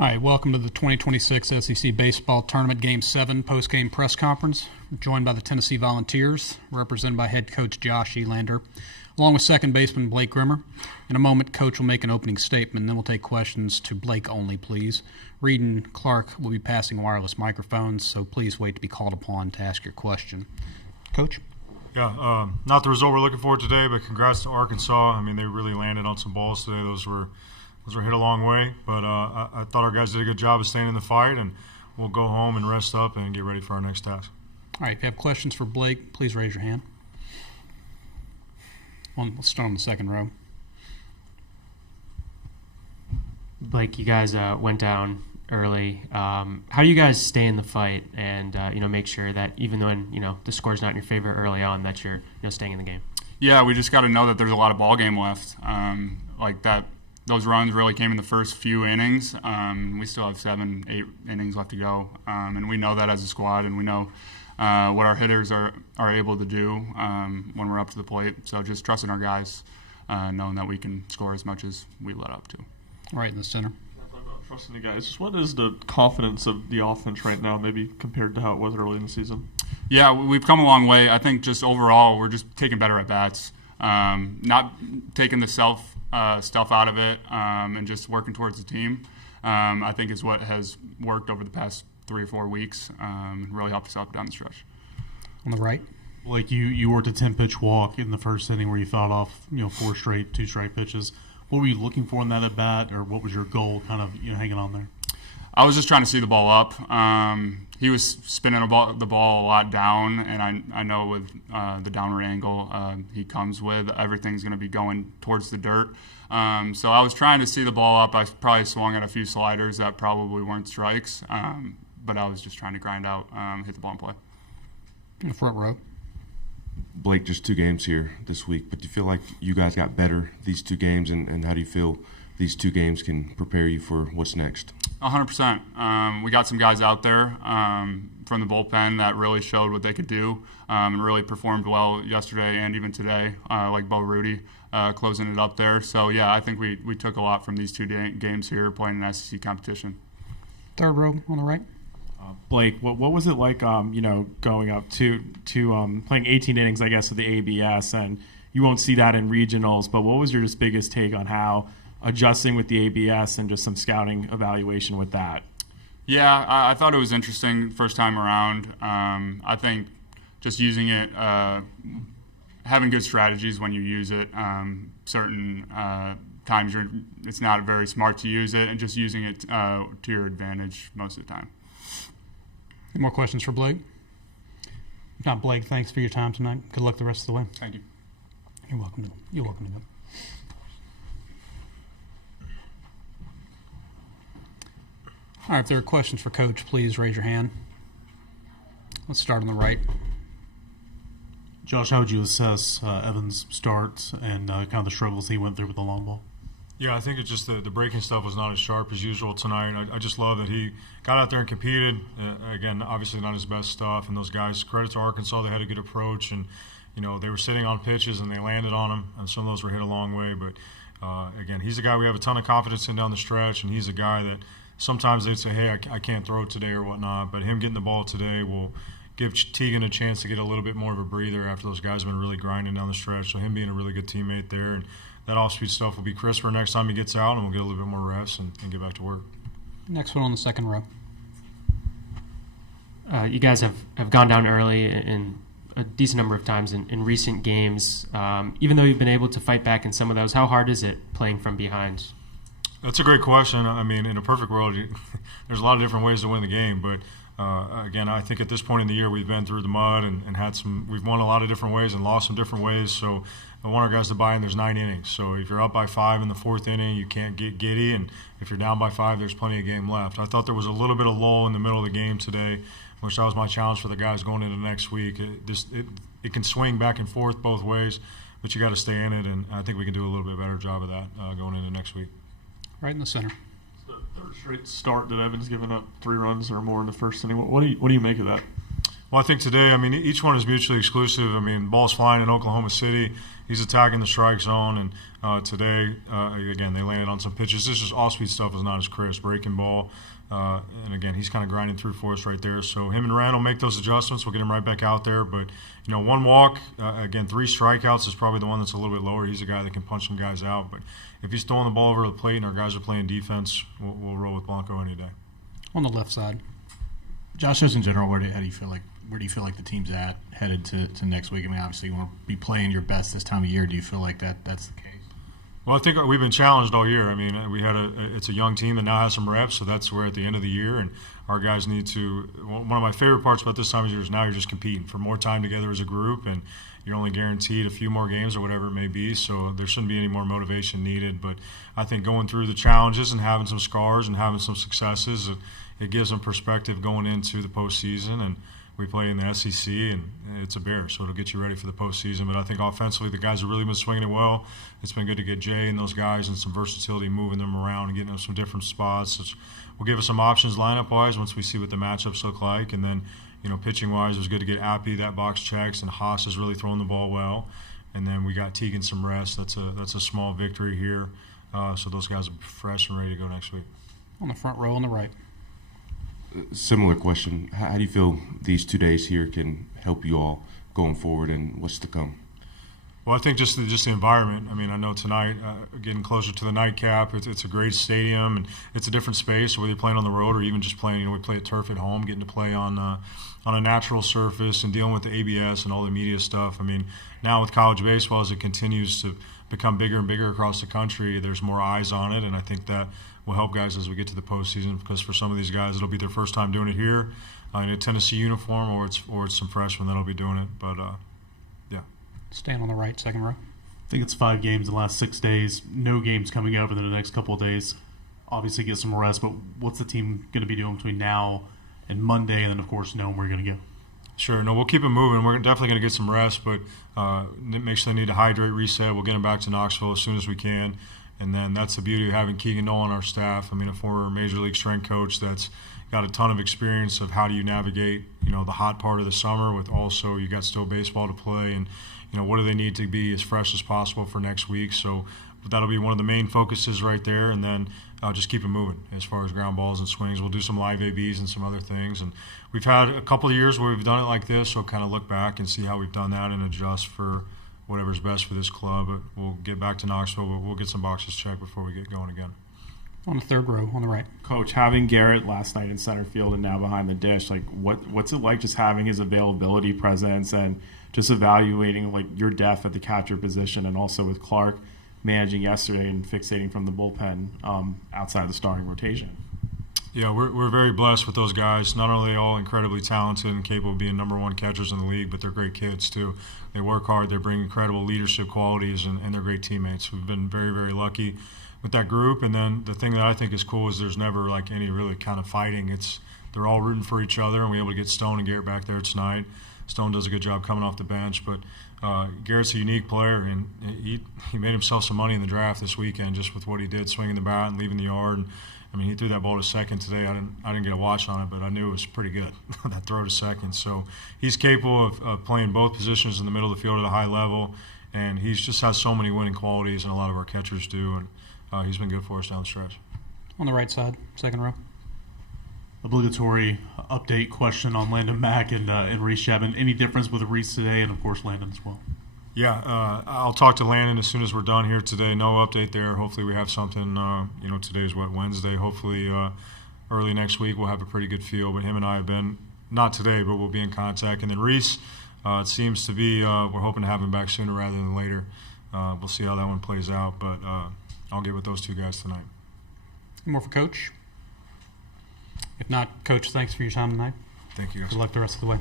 All right, welcome to the 2026 SEC Baseball Tournament Game 7 post-game press conference. We're joined by the Tennessee Volunteers, represented by head coach Josh Elander, along with second baseman Blake Grimmer. In a moment, Coach will make an opening statement, and then we'll take questions to Blake only, please. Reed and Clark will be passing wireless microphones, so please wait to be called upon to ask your question. Coach? Yeah, not the result we're looking for today, but congrats to Arkansas. I mean, they really landed on some balls today. Those were hit a long way, but I thought our guys did a good job of staying in the fight, and we'll go home and rest up and get ready for our next task. All right, if you have questions for Blake, please raise your hand. Let's start on the second row. Blake, you guys went down early. How do you guys stay in the fight and make sure that even when the score's not in your favor early on, that you're staying in the game? Yeah, we just got to know that there's a lot of ball game left. Like that. Those runs really came in the first few innings. We still have 7-8 innings left to go, and we know that as a squad, and we know what our hitters are able to do when we're up to the plate. So just trusting our guys, knowing that we can score as much as we let up to. Right in the center. Trusting the guys. Just what is the confidence of the offense right now, maybe compared to how it was early in the season? Yeah, we've come a long way. I think just overall we're just taking better at bats, not taking the stuff out of it, and just working towards the team. I think is what has worked over the past 3 or 4 weeks, and really helped us out down the stretch. On the right. Like you worked a 10-pitch walk in the first inning where you thought off 4 straight, 2 strike pitches. What were you looking for in that at bat, or what was your goal, kind of hanging on there? I was just trying to see the ball up. He was spinning the ball a lot down, and I know with the downward angle he comes with, everything's going to be going towards the dirt. So I was trying to see the ball up. I probably swung at a few sliders that probably weren't strikes, but I was just trying to grind out, hit the ball and play. In the front row. Blake, just 2 games here this week, but do you feel like you guys got better these 2 games, and how do you feel these 2 games can prepare you for what's next? 100%. We got some guys out there from the bullpen that really showed what they could do, and really performed well yesterday and even today, like Bo Rudy closing it up there. So, yeah, I think we took a lot from these 2 games here playing an SEC competition. Third row on the right. Blake, what was it like, going up to playing 18 innings, I guess, of the ABS, and you won't see that in regionals, but what was your just biggest take on how adjusting with the ABS and just some scouting evaluation with that? Yeah, I thought it was interesting first time around. I think just using it, having good strategies when you use it, certain times it's not very smart to use it, and just using it to your advantage most of the time. Any more questions for Blake? If not, Blake, thanks for your time tonight. Good luck the rest of the way. Thank you. You're welcome to go. All right, if there are questions for Coach, please raise your hand. Let's start on the right. Josh, how would you assess Evans' start and kind of the struggles he went through with the long ball? Yeah, I think it's just the breaking stuff was not as sharp as usual tonight. I just love that he got out there and competed. Again, obviously not his best stuff. And those guys, credit to Arkansas, they had a good approach. And, they were sitting on pitches and they landed on them. And some of those were hit a long way. But, again, he's a guy we have a ton of confidence in down the stretch. And he's a guy that sometimes they'd say, hey, I can't throw it today or whatnot. But him getting the ball today will give Teagan a chance to get a little bit more of a breather after those guys have been really grinding down the stretch. So him being a really good teammate there. And that off-speed stuff will be crisper next time he gets out, and we'll get a little bit more rest and get back to work. Next one on the second row. You guys have gone down early in a decent number of times in recent games. Even though you've been able to fight back in some of those, how hard is it playing from behind? That's a great question. I mean, in a perfect world, there's a lot of different ways to win the game. But, again, I think at this point in the year we've been through the mud and we've won a lot of different ways and lost some different ways. So I want our guys to buy in. There's 9 innings. So if you're up by 5 in the 4th inning, you can't get giddy. And if you're down by 5, there's plenty of game left. I thought there was a little bit of lull in the middle of the game today, which that was my challenge for the guys going into next week. It can swing back and forth both ways, but you got to stay in it. And I think we can do a little bit better job of that going into next week. Right in the center. The third straight start that Evans given up 3 runs or more in the first inning. What do you make of that? Well, I think today, I mean, each one is mutually exclusive. I mean, ball's flying in Oklahoma City. He's attacking the strike zone, and today, again, they landed on some pitches. This is off-speed stuff is not as crisp, breaking ball. And again, he's kind of grinding through for us right there. So him and Rand will make those adjustments. We'll get him right back out there. But, you know, one walk, again, 3 strikeouts is probably the one that's a little bit lower. He's a guy that can punch some guys out. But if he's throwing the ball over the plate and our guys are playing defense, we'll roll with Blanco any day. On the left side. Josh, just in general, where do you feel like the team's at headed to next week? I mean, obviously you want to be playing your best this time of year. Do you feel like that's the case? Well, I think we've been challenged all year. I mean, it's a young team that now has some reps, so that's where at the end of the year, and our guys need to. One of my favorite parts about this time of year is now you're just competing for more time together as a group, and you're only guaranteed a few more games or whatever it may be. So there shouldn't be any more motivation needed. But I think going through the challenges and having some scars and having some successes, it gives them perspective going into the postseason. And we play in the SEC, and it's a bear, so it'll get you ready for the postseason. But I think offensively, the guys have really been swinging it well. It's been good to get Jay and those guys and some versatility, moving them around and getting them some different spots, which will give us some options lineup-wise once we see what the matchups look like. And then, you know, pitching-wise, it was good to get Appy that box checks, and Haas is really throwing the ball well. And then we got Teagan some rest. That's a small victory here. So those guys are fresh and ready to go next week. On the front row on the right. Similar question. How do you feel these 2 days here can help you all going forward and what's to come? Well, I think just the environment. I mean, I know tonight, getting closer to the nightcap, it's a great stadium, and it's a different space, whether you're playing on the road or even just playing. You know, we play at turf at home, getting to play on a natural surface and dealing with the ABS and all the media stuff. I mean, now with college baseball, as it continues to become bigger and bigger across the country, there's more eyes on it, and I think that will help guys as we get to the postseason, because for some of these guys, it'll be their first time doing it here in a Tennessee uniform, or it's some freshmen that'll be doing it. But yeah. Stand on the right, second row. I think it's 5 games in the last 6 days. No games coming up in the next couple of days. Obviously, get some rest. But what's the team going to be doing between now and Monday, and then of course knowing where you're going to go? Sure. No, we'll keep it moving. We're definitely going to get some rest, but make sure they need to hydrate, reset. We'll get them back to Knoxville as soon as we can. And then that's the beauty of having Keegan Noll on our staff. I mean, a former Major League strength coach that's got a ton of experience of how do you navigate, you know, the hot part of the summer with also you got still baseball to play, and, you know, what do they need to be as fresh as possible for next week. So that'll be one of the main focuses right there. And then just keep it moving as far as ground balls and swings. We'll do some live ABs and some other things. And we've had a couple of years where we've done it like this, so kind of look back and see how we've done that and adjust for whatever's best for this club. But we'll get back to Knoxville. We'll get some boxes checked before we get going again. On the third row, on the right. Coach, having Garrett last night in center field and now behind the dish, like what's it like just having his availability, presence, and just evaluating like your depth at the catcher position, and also with Clark managing yesterday and fixating from the bullpen outside the starting rotation? Yeah, we're very blessed with those guys. Not only are they all incredibly talented and capable of being #1 catchers in the league, but they're great kids too. They work hard, they bring incredible leadership qualities, and they're great teammates. We've been very, very lucky with that group. And then the thing that I think is cool is there's never like any really kind of fighting. They're all rooting for each other, and we're able to get Stone and Garrett back there tonight. Stone does a good job coming off the bench, but Garrett's a unique player, and he made himself some money in the draft this weekend just with what he did, swinging the bat and leaving the yard. And, I mean, he threw that ball to second today. I didn't get a watch on it, but I knew it was pretty good, that throw to second. So he's capable of playing both positions in the middle of the field at a high level, and he just has so many winning qualities, and a lot of our catchers do, and he's been good for us down the stretch. On the right side, second row. Obligatory update question on Landon Mack and Reese Chapman. Any difference with Reese today, and of course Landon as well? Yeah, I'll talk to Landon as soon as we're done here today. No update there. Hopefully we have something, today's Wednesday. Hopefully early next week we'll have a pretty good feel. But him and I have been, not today, but we'll be in contact. And then Reese, it seems to be, we're hoping to have him back sooner rather than later. We'll see how that one plays out, but I'll get with those two guys tonight. Any more for Coach? If not, Coach, thanks for your time tonight. Thank you, guys. Good luck the rest of the way.